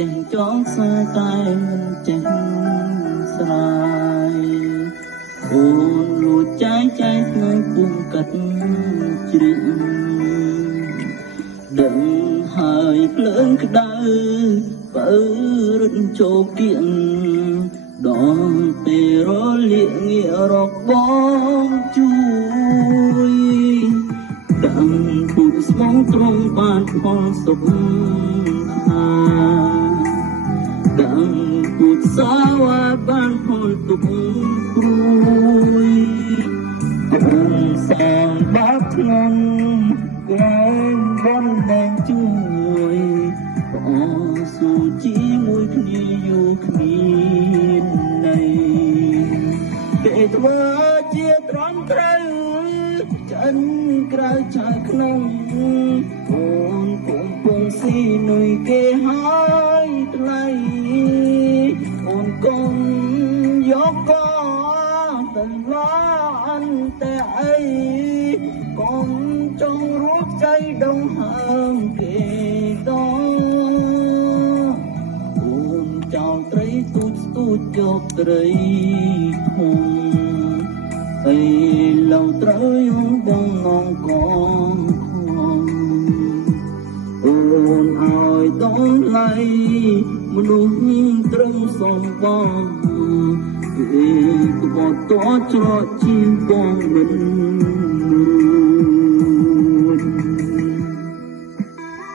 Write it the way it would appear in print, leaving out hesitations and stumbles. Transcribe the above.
ចេះចងខ្សែតែមិនចេះស្រាយអូនលួចចាយចាយស្នេហ៍ពុំកាត់ជ្រៀងដឹងហើយភ្លើងក្តៅបើរត់ចូលគៀងដល់ពេលរលាកងាករកបងជួយដឹងពុទ្ធស្មងត្រង់បានផលសុខខាដឹងពុទ្ធសាវ៉ាបានផលទុកព្រួយអូនសាងបាបធ្ងន់ក្រែងបងតែជួយតស៊ូជាមួយគ្នាយូរគ្មានន័យគេធ្វើជាត្រង់ត្រូវចិនក្រៅឆៅក្នុងអូនកំពុងស៊ីនុយគេហើយថ្លៃអូនកុំយកកទៅឡអន់តែអីកុំចង់រកใจដងហើមគេតអូនចោលត្រីទូចស្ទូចយកត្រីធំអីឡូវត្រូវយងបងនងកងខំអូនឲ្យដល់ឡៃមនុស្សត្រឹមសំបងគេក៏បត់តច្រកជាបងមិន